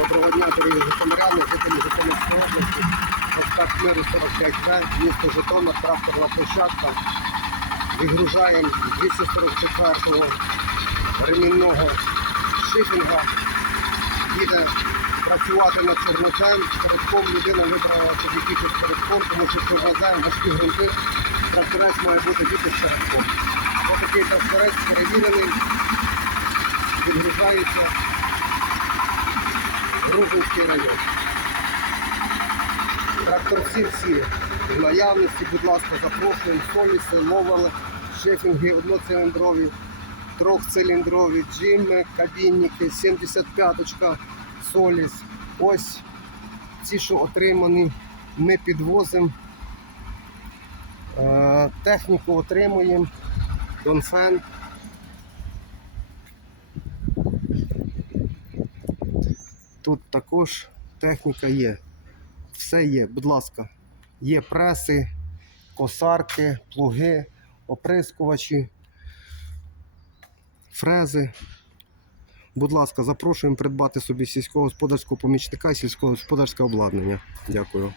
Доброго дня, дорогі житомиряни, жителі Житомирської області. Проспект Миру 45В, місто Житомир, тракторна площадка. Вигружаємо 244-го ремінного шифінга. Їде працювати над черночем. Передком людина вибрала собі тільки з тому що чорнозем важкі ґрунти. Тракторець має бути тільки з. Ось такий тракторець перевірений, відгружається. Грузинський район. Тракторці всі в наявності, будь ласка, запрошуємо соліси, ловели, шефінги одноциліндрові, трьохциліндрові, джими, кабінники, 75-ка соліс. Ось ці, що отримані, ми підвозимо. Е, Техніку отримуємо. Донфен. Тут також техніка є. Все є, будь ласка. Є преси, косарки, плуги, оприскувачі, фрези. Будь ласка, запрошуємо придбати собі сільськогосподарського помічника і сільськогосподарське обладнання. Дякую.